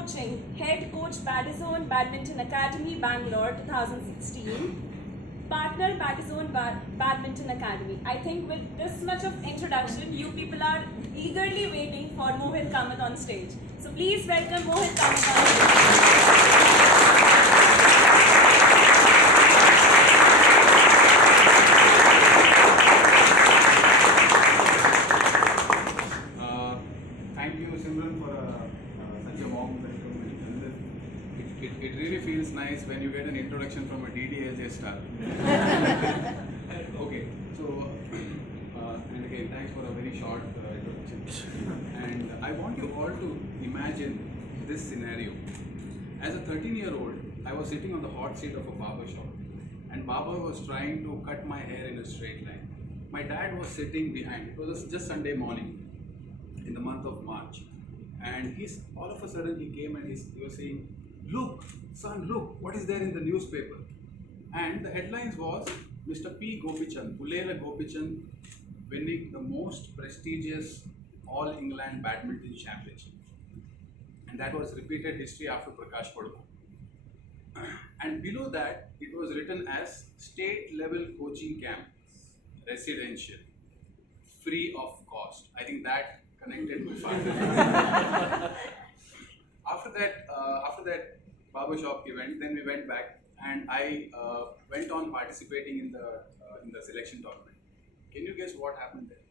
Coaching, Head Coach Badizone Badminton Academy, Bangalore 2016. Partner Badizone Badminton Academy. I think with this much of introduction, you people are eagerly waiting for Mohit Kamath on stage. So please welcome Mohit Kamath on stage. Thank you, Simran, for such a warm welcome. It really feels nice when you get an introduction from a DDLJ star. Okay, so and again, thanks for a very short introduction. And I want you all to imagine this scenario. As a 13-year-old, I was sitting on the hot seat of a barber shop, and barber was trying to cut my hair in a straight line. My dad was sitting behind. It was just Sunday morning in the month of March, and all of a sudden he came and he was saying, "Look, son, look, what is there in the newspaper?" And the headlines was Mr. P. Gopichand, Pulela Gopichand, winning the most prestigious All England Badminton Championship, and that was repeated history after Prakash Padukone. And below that, it was written as state level coaching camp, residential, free of cost. I think that connected with father. After that barbershop event, then we went back, and I went on participating in the selection tournament. Can you guess what happened there?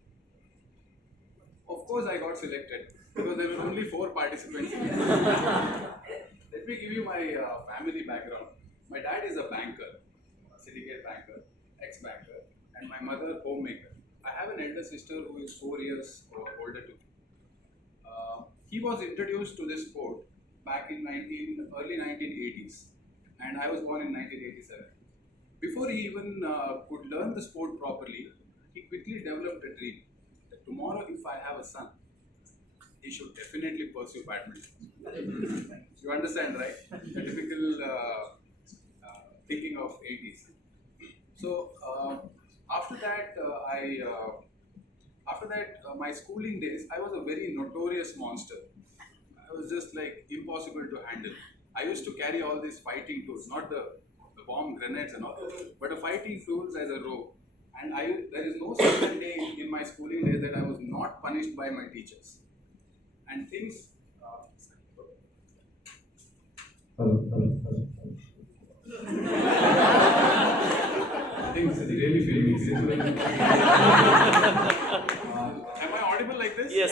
Of course, I got selected because there were only 4 participants. Let me give you my family background. My dad is a banker, a syndicate banker, ex-banker, and my mother homemaker. I have an elder sister who is 4 years older to me. He was introduced to this sport back in early 1980s, and I was born in 1987. Before he even could learn the sport properly, he quickly developed a dream that tomorrow, if I have a son, he should definitely pursue badminton. You understand, right? The typical thinking of 80s. So after that, my schooling days, I was a very notorious monster. I was just like impossible to handle. I used to carry all these fighting tools, not the bomb grenades and all, but the fighting tools as a rope. And there is no single day in my schooling days that I was not punished by my teachers. And things. Things really feel me. Am I audible like this? Yes.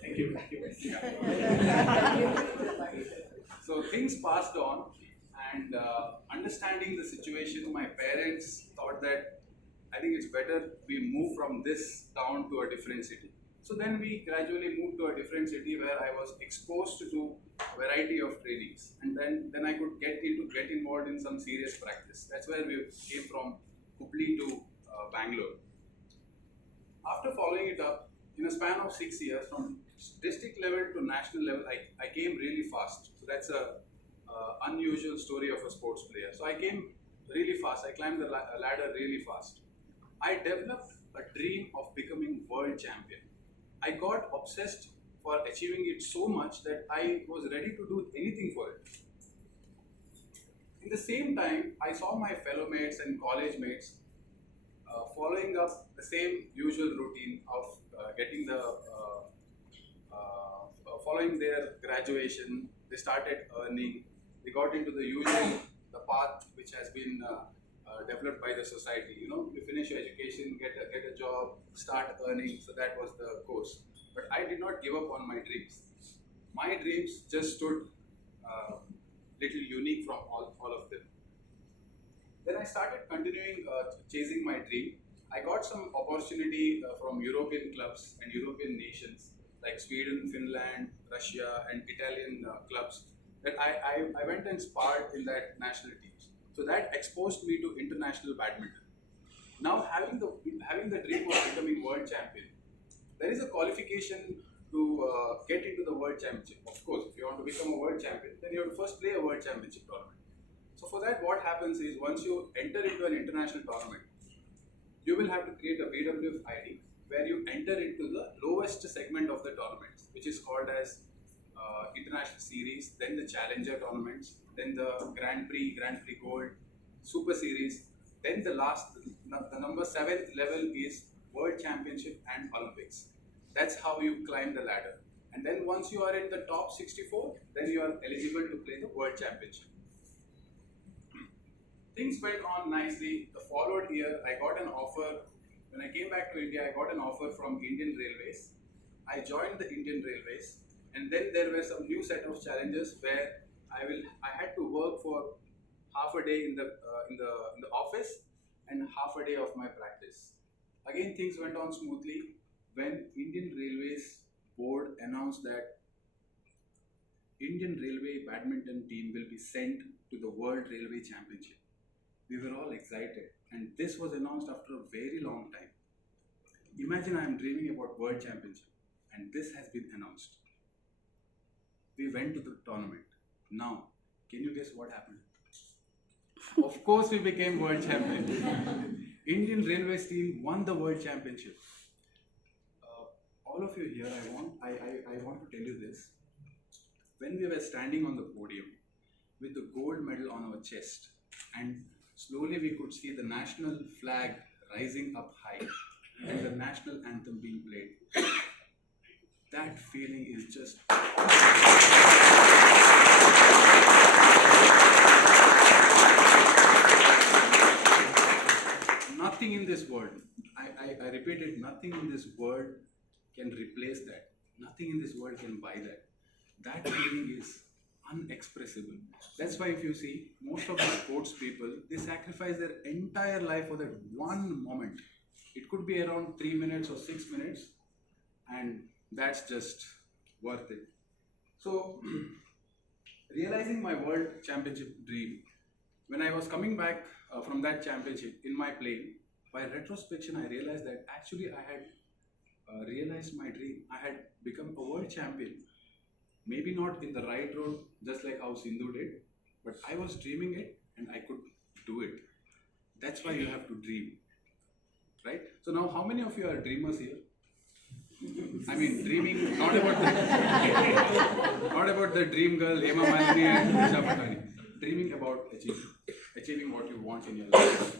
Thank you. So things passed on, and understanding the situation, my parents thought that I think it's better we move from this town to a different city. So then we gradually moved to a different city where I was exposed to a variety of trainings, and then I could get involved in some serious practice. That's where we came from Hubli to Bangalore. After following it up, in a span of 6 years, from district level to national level, I came really fast. So that's a unusual story of a sports player. So I came really fast. I climbed the ladder really fast. I developed a dream of becoming world champion. I got obsessed for achieving it so much that I was ready to do anything for it. In the same time, I saw my fellow mates and college mates following up the same usual routine of following their graduation. They started earning. They got into the path which has been developed by the society. You know, you finish your education, get a job, start earning. So that was the course. But I did not give up on my dreams. My dreams just stood little unique from all of them. Then I started continuing chasing my dream. I got some opportunity from European clubs and European nations like Sweden, Finland, Russia, and Italian clubs. That I went and sparred in that national teams. So that exposed me to international badminton. Now having the dream of becoming world champion, there is a qualification to get into the world championship. Of course, if you want to become a world champion, then you have to first play a world championship tournament. So for that, what happens is once you enter into an international tournament, you will have to create a BWF ID where you enter into the lowest segment of the tournaments, which is called as International Series, then the Challenger tournaments, then the Grand Prix, Grand Prix Gold, Super Series, then the number 7th level is World Championship and Olympics. That's how you climb the ladder. And then once you are in the top 64, then you are eligible to play the World Championship. Things went on nicely. The followed year, I got an offer. When I came back to India, I got an offer from Indian Railways. I joined the Indian Railways, and then there were some new set of challenges where I had to work for half a day in the office and half a day of my practice. Again, things went on smoothly when Indian Railways board announced that Indian Railway badminton team will be sent to the World Railway Championship. We were all excited, and this was announced after a very long time. Imagine I am dreaming about World Championship, and this has been announced. We went to the tournament. Now, can you guess what happened? Of course, we became world champion. Indian Railways team won the World Championship. All of you here, I want to tell you this. When we were standing on the podium with the gold medal on our chest, and slowly we could see the national flag rising up high and the national anthem being played, that feeling is just nothing in this world. I repeat it, nothing in this world can replace that. Nothing in this world can buy that. That feeling is unexpressible. That's why if you see, most of the sports people, they sacrifice their entire life for that one moment. It could be around 3 minutes or 6 minutes, and that's just worth it. So, realizing my world championship dream, when I was coming back from that championship in my plane, by retrospection, I realized that actually I had realized my dream. I had become a world champion. Maybe not in the right road, just like how Sindhu did, but I was dreaming it and I could do it. That's why you have to dream, right? So now, how many of you are dreamers here? I mean, dreaming not about the dream girl Hema Malini and Usha Patani. Dreaming about achieving what you want in your life.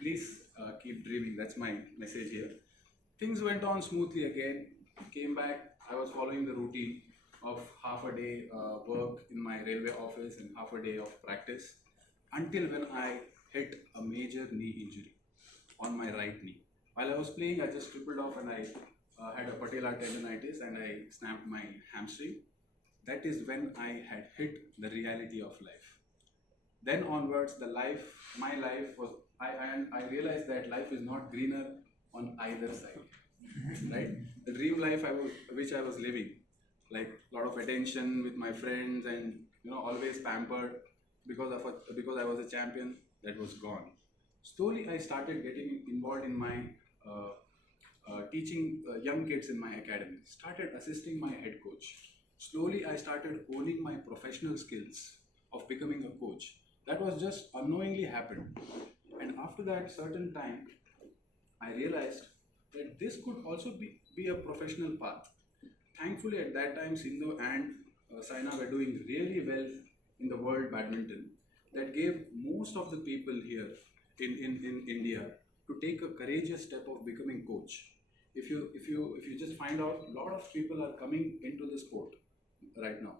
Please keep dreaming. That's my message here. Things went on smoothly again. Came back. I was following the routine of half a day work in my railway office and half a day of practice, until when I hit a major knee injury on my right knee. While I was playing, I just tripled off and I had a patellar tendonitis and I snapped my hamstring. That is when I had hit the reality of life. Then onwards, my life was, I realized that life is not greener on either side, right? The dream life which I was living, like a lot of attention with my friends and always pampered because I was a champion, that was gone. Slowly I started getting involved in my teaching young kids in my academy, started assisting my head coach. Slowly I started owning my professional skills of becoming a coach. That was just unknowingly happened. And after that certain time, I realized that this could also be a professional path. Thankfully, at that time, Sindhu and Saina were doing really well in the world badminton. That gave most of the people here in India to take a courageous step of becoming coach. If you just find out, a lot of people are coming into the sport right now.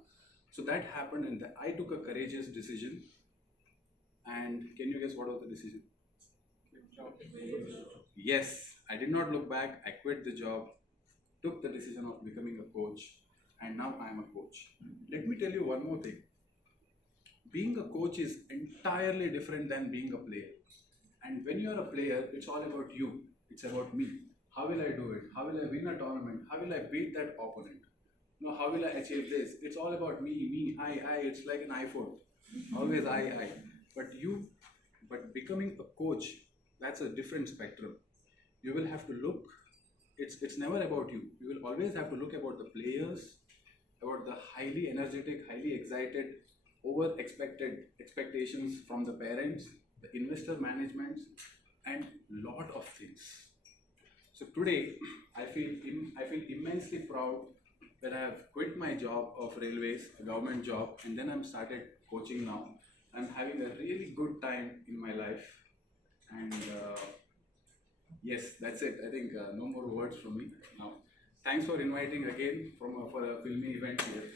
So that happened, and I took a courageous decision. And can you guess what was the decision? Yes, I did not look back. I quit the job, took the decision of becoming a coach, and now I am a coach. Let me tell you one more thing. Being a coach is entirely different than being a player. And when you are a player, it's all about you. It's about me. How will I do it? How will I win a tournament? How will I beat that opponent? How will I achieve this? It's all about me, I. It's like an iPhone. Always I. But becoming a coach, that's a different spectrum. You will have to look, it's never about you. You will always have to look about the players, about the highly energetic, highly excited, over-expected expectations from the parents, the investor management, and lot of things. So today, I feel immensely proud that I have quit my job of railways, a government job, and then I'm started coaching now. I'm having a really good time in my life, and yes, that's it. I think no more words from me now. Thanks for inviting again for a filmy event here.